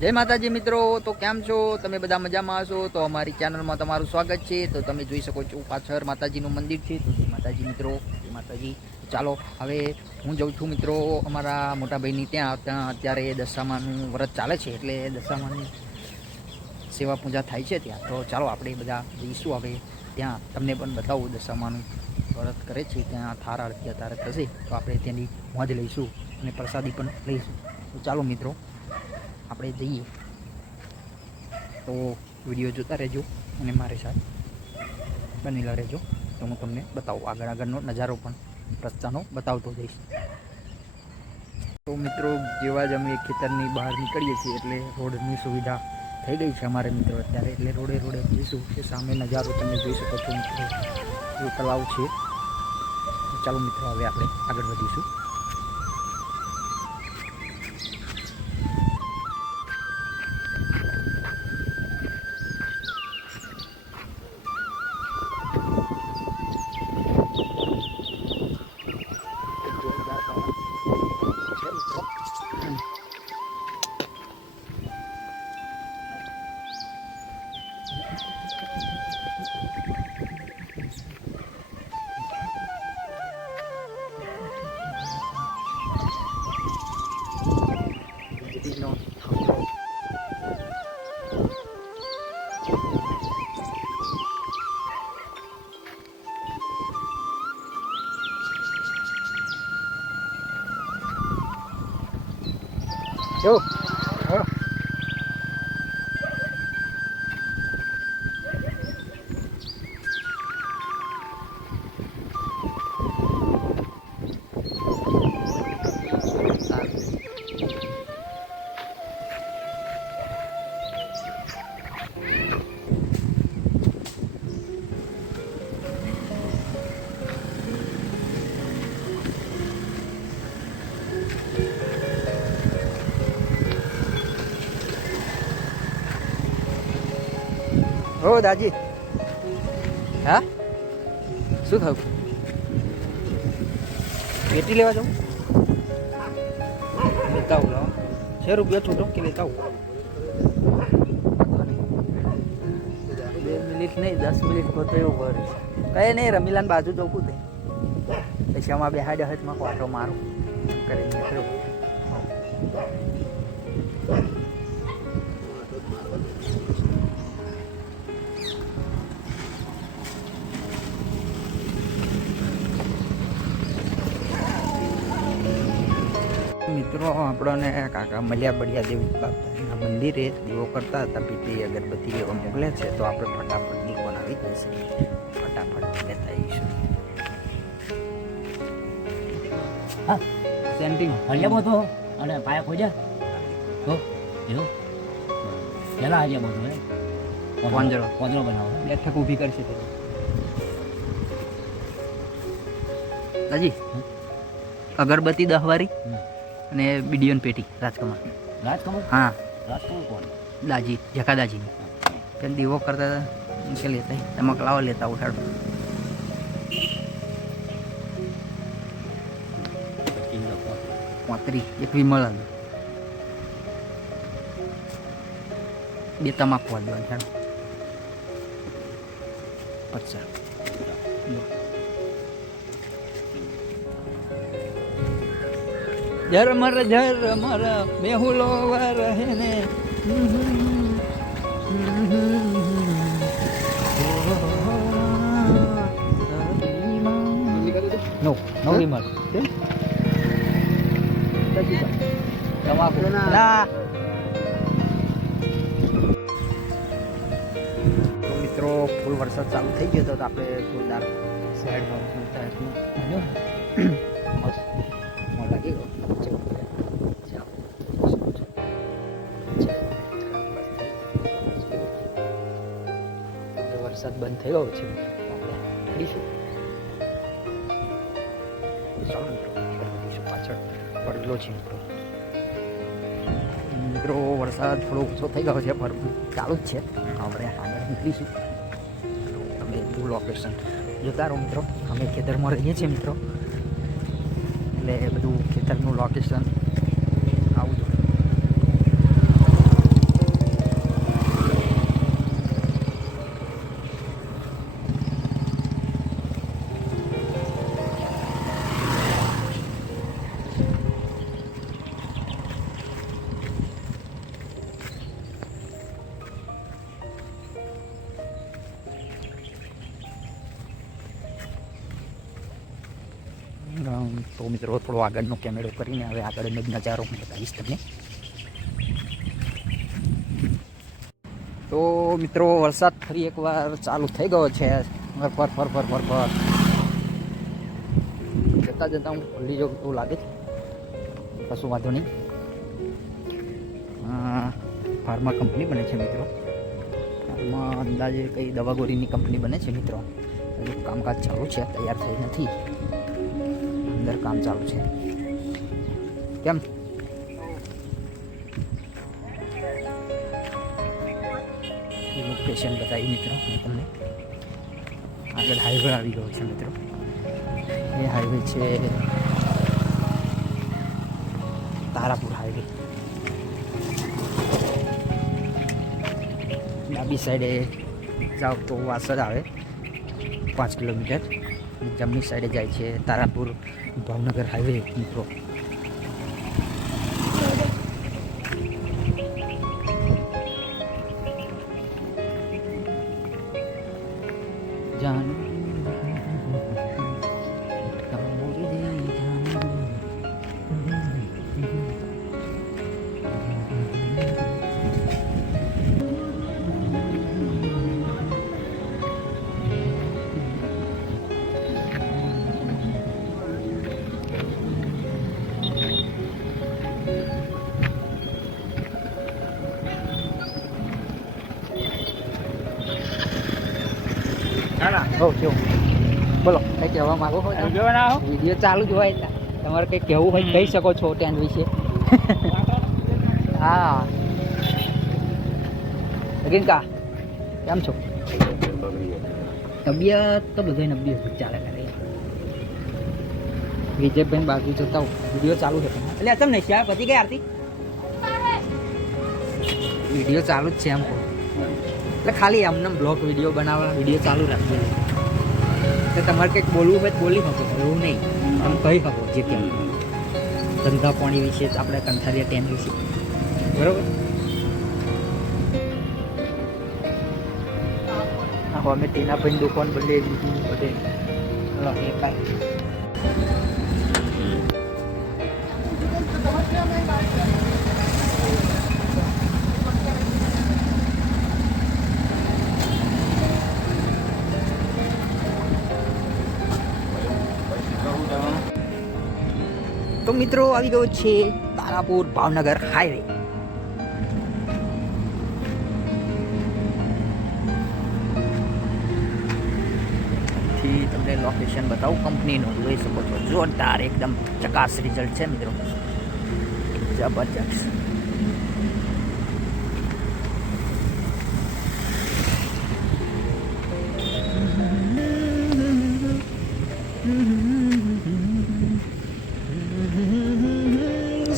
જય માતાજી મિત્રો, તો કેમ છો તમે? બધા મજામાં હશો તો અમારી ચેનલમાં તમારું સ્વાગત છે। તો તમે જોઈ શકો છો પાછળ માતાજીનું મંદિર છે। તો માતાજી મિત્રો, માતાજી ચાલો હવે હું જાઉં છું મિત્રો અમારા મોટા ભાઈની ત્યાં અત્યારે દશામાનું વ્રત ચાલે છે, એટલે દશામાની સેવા પૂજા થાય છે ત્યાં। તો ચાલો આપણે બધા જઈશું હવે ત્યાં, તમને પણ બતાવું દશામાનું વ્રત કરે છે ત્યાં થાર આરતી અત્યારે થશે, તો આપણે ત્યાંની મોજ લઈશું અને પ્રસાદી પણ લઈશું। તો ચાલો મિત્રો આપણે જઈએ, તો વિડીયો જોતા રહેજો અને મારી સાથે બનેલા રહેજો, તો હું તમને બતાવું આગળનો નજારો પણ રસ્તાનો બતાવતો જઈશ। તો મિત્રો જેવા જ અમે ખેતરની બહાર નીકળીએ છીએ એટલે રોડની સુવિધા થઈ ગઈ છે અમારે મિત્રો અત્યારે, એટલે રોડે જઈશું કે સામે નજારો તમે જોઈ શકો છો મિત્રો, એ તળાવ છે। ચાલો મિત્રો હવે આપણે આગળ વધીશું। Yo. ઓ દાજી, હા શું થયું? પેટી લેવા જાઉં? લેતા આવું, લાવો 6 રૂપિયા છૂટો કે લેતા આવું? 2 મિનિટ નહીં 10 મિનિટ ખોતો એવું ભરીશ, કઈ નહીં રમીલાન બાજુ ચોખ્ખું થઈ પછી આમાં બેહાડે હાથમાં ક્વાટો મારું કરીને નીકળ્યો। મિત્રો આપણને કાકા મળ્યા બળિયા દેવી બાપાના મંદિરે દીવો કરતા હતા, પીટી અગરબત્તી લેવા મોકલ્યા છે, તો આપણે ફટાફટ દીવો બનાવી દઈશું, ફટાફટ લેતા આવીશું। હા સેન્ટિંગ હરિયા બોતો અને પાયા ખોજા હો એવો પેલા હરિયા બોતો હે પાંજરો બનાવો બેઠક ઊભી કરશે તે દાજી। અગરબત્તી 10 વાળી અને બીડીઓન પેટી રાજકમલ હા કોણ દાજી જકા દાજી પેલા દીવો કરતા હતા કે લેતા એમાં કલાવા લેતા ઉઠાડો। પોતરી એક વિમલ હતું, 2 તમાકુ વાળવાનું હેડો 50 ઝરમર બેહુલો રહે ને નો વિમલ તમાકુ ના મિત્રો ફૂલ વરસાદ ચાલુ થઈ ગયો તો આપણે જોરદાર સાઈડમાં મસ્ત લાગી ગયો। વરસાદ બંધ થઈ ગયો છે, આપણે કરીશું પાછળ પડેલો છે મિત્રો વરસાદ થોડો ઓછો થઈ ગયો છે પણ ચાલુ જ છે, આપણે આગળ નીકળીશું। તમે લોકેશન જોતા રહો મિત્રો, અમે ખેતરમાં રહીએ છીએ મિત્રો, એટલે બધું ખેતરનું લોકેશન આવું તો મિત્રો થોડો આગળનો કેમેરો કરીને હવે આગળનો જ નજારો હું બતાવીશ તમને. તો મિત્રો વરસાદ ફરી એકવાર ચાલુ થઈ ગયો છે. ફર જતા જતા હું ભૂલી જાઉં એવું લાગે છે. કશું વાંધો નહીં. ફાર્મા કંપની બને છે મિત્રો. ફાર્મા અંદાજે કઈ દવાગોરીની કંપની બને છે મિત્રો. હજુ કામકાજ ચાલુ છે, તૈયાર થઈ નથી. અંદર કામ ચાલુ છે. કેમ લોકેશન બતાવી મિત્રો મેં તમને. આગળ હાઈવે આવી ગયો છે મિત્રો. એ હાઈવે છે તારાપુર હાઈવે. ડાબી સાઈડે જાઓ તો વાસદ આવે 5 કિલોમીટર. જમણી સાઈડે જાય છે તારાપુર ભાવનગર હાઈવે મિત્રો. બોલો કઈ કહેવા માંગો છો? વિડીયો ચાલુ જ હોય તમારે કઈ કહેવું હોય કહી શકો છો ટેન્ટ વિશે. હા રિંકા કેમ છો? તબિયત તો બધાને તબિયત ચાલે કરે. વિજયભાઈ બાજુ જતા વિડીયો ચાલુ છે એટલે તમને શ્યા પતી ગઈ આરતી? વિડીયો ચાલુ જ છે એમ કહું એટલે ખાલી એમને બ્લોગ વિડીયો બનાવવા વિડીયો ચાલુ રાખીએ. તો તમારે કંઈક બોલવું હોય તો બોલી શકો, એવું નહીં તમે કહી શકો જે કેમ. ધંધા પાણી વિશે આપણે કંથારિયા ટેન વિશે બરાબર. હા અમે ટીનાભાઈ દુકાન બદલે બીજું બધે એ કાંઈ તો મિત્રો આવી ગયો છે તારાપુર ભાવનગર હાઈવે. થી તમને લોકેશન બતાવું કંપનીનું, જોઈ શકો છો. જોરદાર એકદમ ચકાસ રિઝલ્ટ છે મિત્રો, જબરજસ્ત.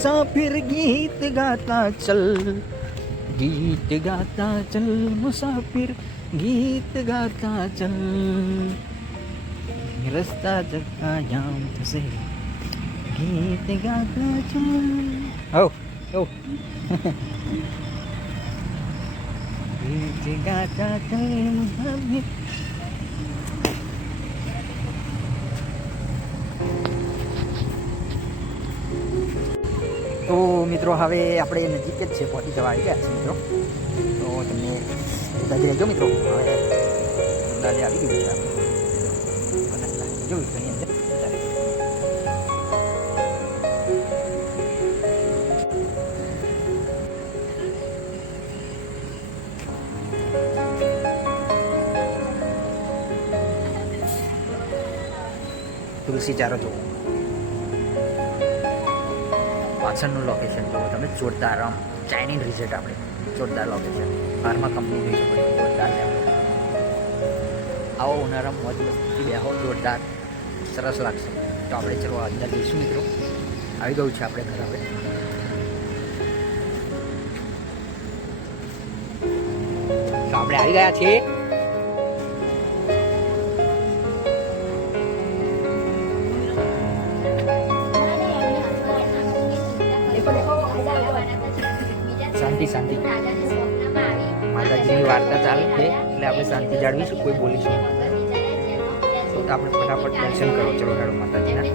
मुसाफिर गीत गाता चल, गीत गाता चल, मुसाफिर गीत गाता चल, रस्ता जगह जाम से गीत गाता चल. हो गीत गाता चल मुसाफिर. તો મિત્રો હવે આપણે નજીક જ છે, પહોંચી જવા આવી ગયા છે મિત્રો. તો તમને અંદાજે રહેજો મિત્રો. હવે અંદાજે આવી ગયું છે જોયું તેની અંદર. તુલસી ચારો જુઓ, પાછળનું લોકેશન જુઓ તમે, જોરદાર આમ ચાઇનીઝ રિઝલ્ટ. આપણે જોરદાર લોકેશન, ફાર્મા કંપની જોઈ શકો છો, જોરદાર છે. આવો ઉનાળામાં મોજ મસ્તી બેહો, જોરદાર સરસ લાગશે. તો આપણે ચલો અંદર જઈશું મિત્રો. આવી ગયું છે આપણે ઘર. હવે તો આપણે આવી ગયા છીએ. શાંતિ શાંતિ, માતાજીની વાર્તા ચાલે છે એટલે આપણે શાંતિ જાળવીશું, કોઈ બોલીશું તો આપણે ફટાફટ દર્શન કરો. ચલો હેડો માતાજીના.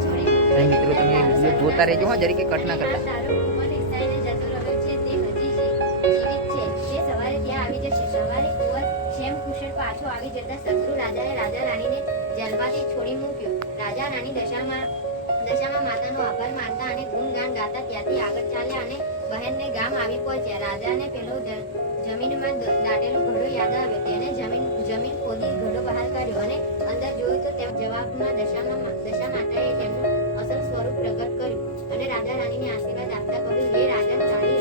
અને મિત્રો તમે વિડીયો જોતા રહેજો હા, જરીકે કટ ના કરતા. તારો કુંવર રિસાઈને જતો રહ્યો છે, તે હજી જીવિત છે. તે સવારે ત્યાં આવી જશે. સવારે કુંવર ક્ષેમ કુશળ પાછો આવી જતા શત્રુ રાજાએ રાજા રાણીને જેલમાંથી છોડી મૂક્યો. રાજા રાણી દશામાં માતાનો આભાર માનતા અને ગુણગાન ગાતા ત્યાંથી આગળ ચાલ્યા અને બહેનને ગામ આવી પહોંચ્યા. રાજાને પેલો જમીનમાં દાટેલો ઘડો યાદ આવ્યો. તેને જમીન ખોદી ઘડો બહાર કાઢ્યો અને અંદર જોયું તો તે જવાબમાં દશા માતાએ તેમનું અસલ સ્વરૂપ પ્રગટ કર્યું અને રાજા રાણીને આશીર્વાદ આપતા કહ્યું, હે રાજન, તારી